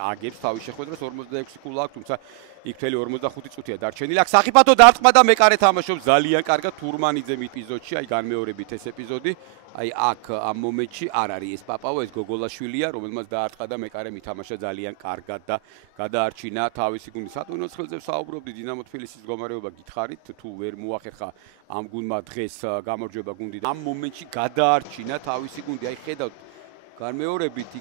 აგებს თავის შეხვედრას 46 ქულა აქვს, თუმცა იქ მთელი 45 წუთია დარჩენილი. აქ სახიფათო დარტყმა და მეკარე თამაშობს ძალიან კარგად თურმანიძემ ეპიზოდში, აი განმეორებით ეს ეპიზოდი. აი აქ ამ მომენტში არ არის ეს პაპავო, ეს გოგოლაშვილია, რომელმაც დაარტყა და მეკარემ ითამაშა ძალიან კარგად და გადაარჩინა თავისი გუნდი. სატვინოს ხელზე საუბრობდი დინამო თბილისის მდგომარეობა გითხარით, თუ ვერ მოახერხა ამ გუნდმა დღეს გამარჯვება გუნდი და ამ მომენტში გადაარჩინა თავისი გუნდი. აი ხედავთ განმეორებით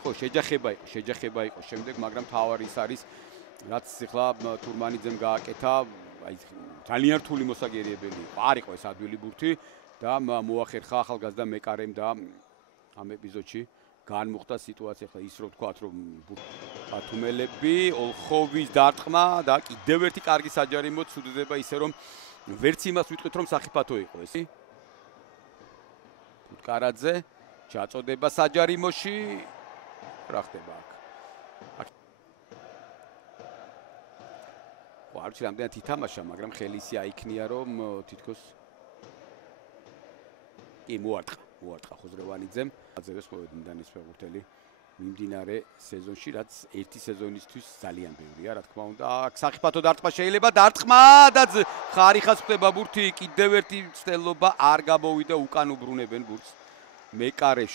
ხო შეჯახება იყო შემდეგ, მაგრამ თავარი ის არის რაც ახლა თურმანიძემ გააკეთა, აი ძალიან რთული მოსაგერიებელი იყო. არ იყო ეს ადვილი ბურთი და მოახერხა ახალგაზრდა მეკარემ და ამ ეპიზოდში განმუხტა სიტუაცია. ახლა ის რო ვთქვათ, რომ ბათუმელები, ოლხოვის დარტყმა და კიდევ ერთი კარგი საჯარიმო ცუდდება ისე რომ ვერც იმას ვიტყვით რომ სახიფათო იყო ეს. ფუტკარაძე ჩაწოდება საჯარიმოში, რა ხდება აქ? არ ვიცი რამდენად ითამაშა, მაგრამ ხელი ისე აიქნია, რომ თითქოს მოარტყა ხოზრევანიძემ. აძევეს ყოველდღიდან ეს ფეხბურთელი მიმდინარე სეზონში, რაც ერთი სეზონისთვის ძალიან ბევრია, რა თქმა უნდა. აქ სახიფათო დარტყმა შეიძლება, დარტყმა და ხარიხას ხდება ბურთი, კიდევ ერთი მცდელობა არ გამოვიდა, უკან უბრუნებენ ბურთს. მეკარე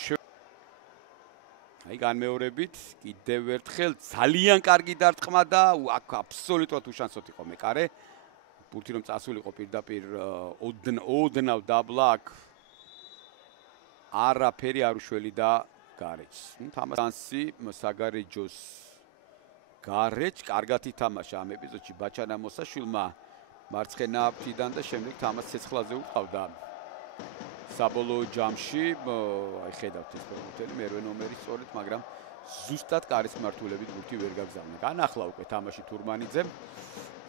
აი განმეორებით კიდევ ერთხელ ძალიან კარგი დარტყმა და აქ აბსოლუტურად უშანსოდ იყო მეკარე. ბურთი რომ წასულიყო პირდაპირ ოდნავ დაბლა აქ არაფერი არ უშველი და გარეჯს. თამაში საგარეჯოს გარეჯ კარგად ითამაშა ამ ეპიზოდში ბაჩანა მოსაშვილმა მარცხენა ფრთიდან და შემდეგ თამაშს ცეცხლაზე უყავდა. საბოლოო ჯამში აი ხედავთ ეს ფეხბურთელი მერვე ნომერი სწორედ, მაგრამ ზუსტად კარის მართულებით ბურთი ვერ გაგზავნა. განახლა უკვე თამაში თურმანიძემ.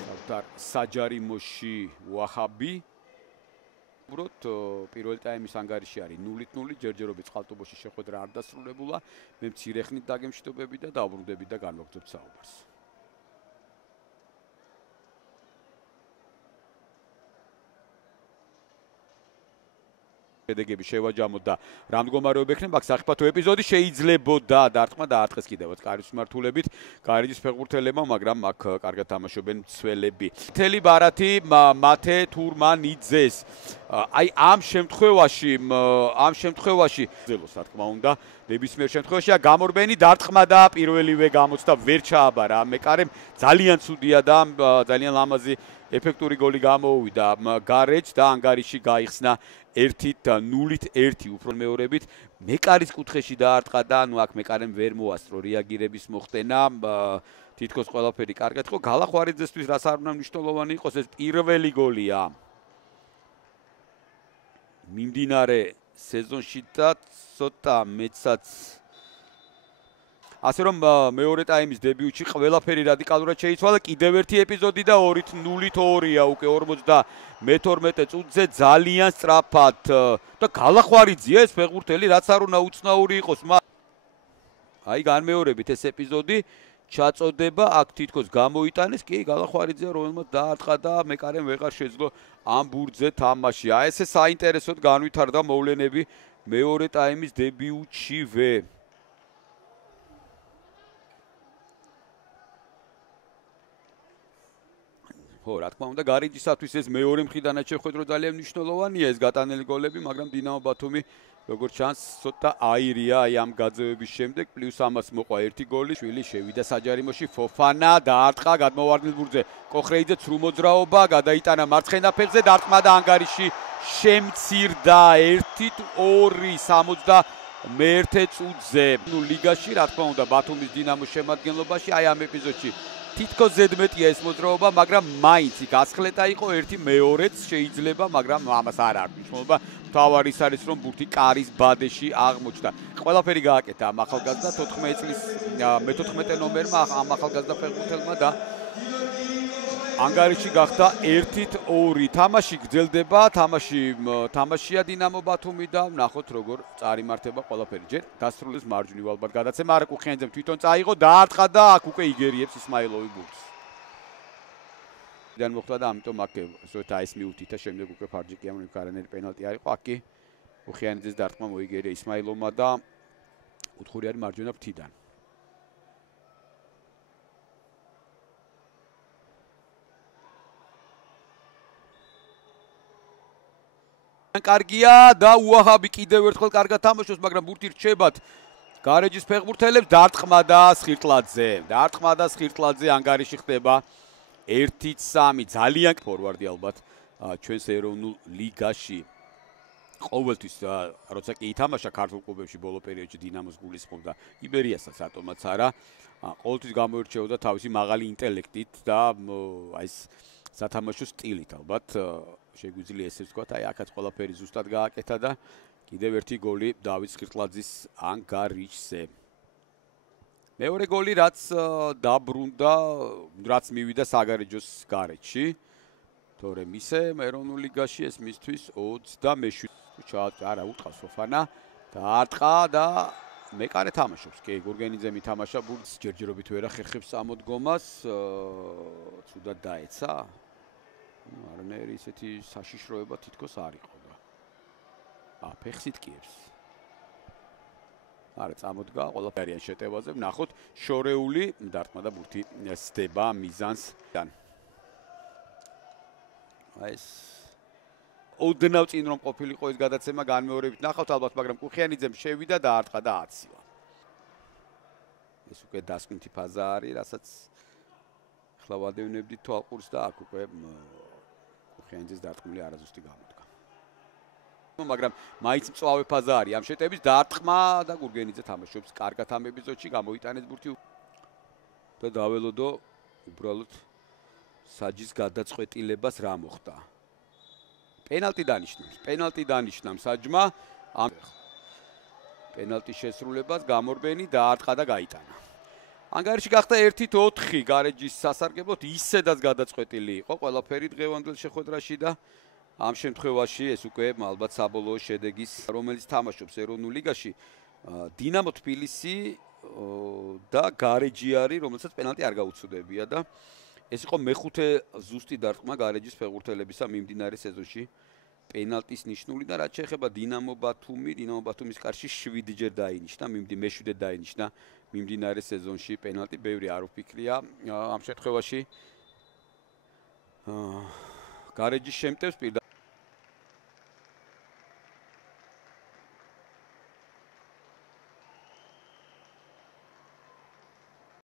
საერთოდ საჯარიმოში ვაჰაბი. უბრალოდ პირველი ტაიმის ანგარიში არის 0-0, ჯერჯერობით წყალტუბოში შეხვედრა არ დასრულებულა. მე მცირე ხნით დაგემშვიდობები და დავბრუნდები და განვაგრძობთ საუბარს. შედეგები შევაჯამოთ და რა მდგომარეობა ექნება აქ სახიფათო ეპიზოდი შეიძლებოდა დარტყმა დაარტყეს კიდევაც კარის მართულებით გარეჯის ფეხბურთელებმა, მაგრამ აქ კარგად თამაშობენ მცველები. მთელი ბარათი მათე თურმანიძეს. აი ამ შემთხვევაში ზელოს რა თქმა უნდა ნებისმიერ შემთხვევაშია გამორბენი დარტყმა და პირველივე გამოცდა ვერ ჩააბარა მეკარემ. ძალიან ცუდია და ძალიან ლამაზი ეფექტური გოლი გამოუვიდა გარეჯს და ანგარიში გაიხსნა 1-0 უფრო მეორებით მეკარის კუთხეში დაარტყა და ნუ აქ მეკარემ ვერ მოასწრო რეაგირების მოხდენა. თითქოს ყველაფერი კარგად იყო. გალახვარიძესთვის რაც არ უნდა მნიშვნელოვანი იყოს, ეს პირველი გოლია მიმდინარე სეზონში და ცოტა მეცაც ასე რომ მეორე ტაიმის დებიუტში ყველაფერი რადიკალურად შეიცვალა. კიდევ ერთი ეპიზოდი და 2-2-ია უკვე 52 წუთზე ძალიან სწრაფად და გალახვარიძეა ეს ფეხბურთელი რაც არ უნდა უცნაური იყოს. აი განმეორებით ეს ეპიზოდი ჩაწოდება აქ თითქოს გამოიტანეს, კი გალახვარიძეა რომელმაც დაარტყა და მეკარემ ვეღარ შეძლო ამ ბურთზე თამაში. აი ესე საინტერესოდ განვითარდა მოვლენები მეორე ტაიმის დებიუტშივე. ხო, რა თქმა უნდა, გარეჯისათვის ეს მეორე მხრიდანაც შეხვედრა ძალიან მნიშვნელოვანია ეს გატანელი გოლები, მაგრამ დინამო ბათუმი როგორც ჩანს, ცოტა აირია აი ამ გაძევების შემდეგ, პლუს ამას მოყვა ერთი გოლი, შვილი შევიდა საჯარიმოში, ფოფანა დაარტყა გადმოვარდნილ ბურთზე. კოხრეიძე ცრუ მოძრაობა, გადაიტანა მარცხენა ფეხზე, დარტყმა და ანგარიში შემცირდა 1-2-61 წუთზე. ნუ ლიგაში, რა თქმა უნდა, ბათუმის დინამოს შემადგენლობაში აი ამ ეპიზოდში თითქოს ზედმეტია ეს მოძრაობა, მაგრამ მაინც იქ ასხლეტა იყო ერთი მეორეც შეიძლება, მაგრამ ამას არ აქვს მნიშვნელობა. მთავარი ის არის, რომ ბურთი კარის ბადეში აღმოჩნდა. ყველაფერი გააკეთა ამ ახალგაზრდა 14 წლის მე-14 ნომერმა ამ ახალგაზრდა ფეხბურთელმა და ანგარიში გახდა 1-2. თამაში გრძელდება, თამაშია დინამო ბათუმი და ნახოთ როგორ წარიმართება ყველაფერი. ჯერ დასრულეს მარჯვნივ ალბათ გადაცემა, არა კუხიანიძემ თვითონ წაიღო, დაარტყა და აქ უკვე იგერიებს ისმაილოვი ბურთს. დან მოხდა და ამიტომ აქ ზოთა ეს მიუთითა შემდეგ უკვე ფარჯიკია, რომ კარანელი პენალტი არ იყო. აქ კი კუხიანიძეს დარტყმა მოიგერია ისმაილოვმა და უთხური არის მარჯვენა ფრთიდან. კარგია და უაჰაბი კიდევ ერთხელ კარგად თამაშობს, მაგრამ ბურთი რჩებათ გარეჯის ფეხბურთელებს დარტყმა და სხირტლაძე ანგარიში ხდება 1-3 ძალიან ფორვარდი ალბათ ჩვენს ეროვნულ ლიგაში ყოველთვის როცა კი ითამაშა ქართულ კლუბებში ბოლო პერიოდში დინამოს გულისხმობდა იბერიასაც ატომაც არა ყოველთვის გამოირჩეოდა თავისი მაღალი ინტელექტით და აი ეს სათამაშო სტილით ალბათ შეგვიძლია ესე ვთქვათ აი აქაც ყველაფერი ზუსტად გააკეთა და კიდევ ერთი გოლი დავით სხირტლაძის ანგარიშზე მეორე გოლი რაც დაბრუნდა რაც მივიდა საგარეჯოს გარეჯში თორემ ისე ეროვნულ ლიგაში ეს მისთვის 27 არა უტყავს ფოფანა დაარტყა და მეკარე თამაშობს კი გურგენიძე მითამაშა ბურთს ჯერჯერობით ვერ ახერხებს ამოდგომას ცუდად დაეცა არანაირი ისეთი საშიშროება თითქოს არ იყო და ფეხს იტკიებს არა წამოდგა ყველაფერიან შეტევაზე ვნახოთ შორეული დარტყმა და ბურთი სდება მიზანს აი ეს ოდნავ წინ რომ ყოფილიყო ეს გადაცემა განმეორებით ნახავთ ალბათ მაგრამ კუხიანიძემ შევიდა და არტყა და აცივა ეს უკვე დასკვნითი ფაზა არის რასაც ახლა ვადევნებდით თვალყურს და აქ უკვე კუხიანიძეს დარტყმული არაზუსტი გამოდგა მაგრამ მაინც მწვავე ფაზა არის ამ შეტევის დარტყმა და გურგენიძე თამაშობს კარგად ამ ეპიზოდში გამოიტანეს ბურთი და დაველოდო უბრალოდ საჯის გადაწყვეტილებას რა მოხდა პენალტი დანიშნავს საჯმა ამ პენალტის შესრულებას გამორბენი დაარტყა და გაიტანა ანგარიში გახდა 1-4 გარეჯის სასარგებლოდ ისედაც გადაწყვეტილი იყო ყველაფერი დღევანდელ შეხვედრაში და ამ შემთხვევაში ეს უკვე ალბათ საბოლოო შედეგის რომელიც თამაშობს ეროვნულ ლიგაში დინამო თბილისი და გარეჯი არის რომელსაც პენალტი არ გაუცუდებია და ეს იყო მეხუთე ზუსტი დარტყმა გარეჯის ფეხბურთელებისა მიმდინარე სეზონში პენალტის ნიშნული და რაც შეეხება დინამო ბათუმის კარში 7-ჯერ დაინიშნა მე-7 დაინიშნა მიმდინარე სეზონში პენალტი ბევრი არ ვფიქრია ამ შემთხვევაში გარეჯის შემტევს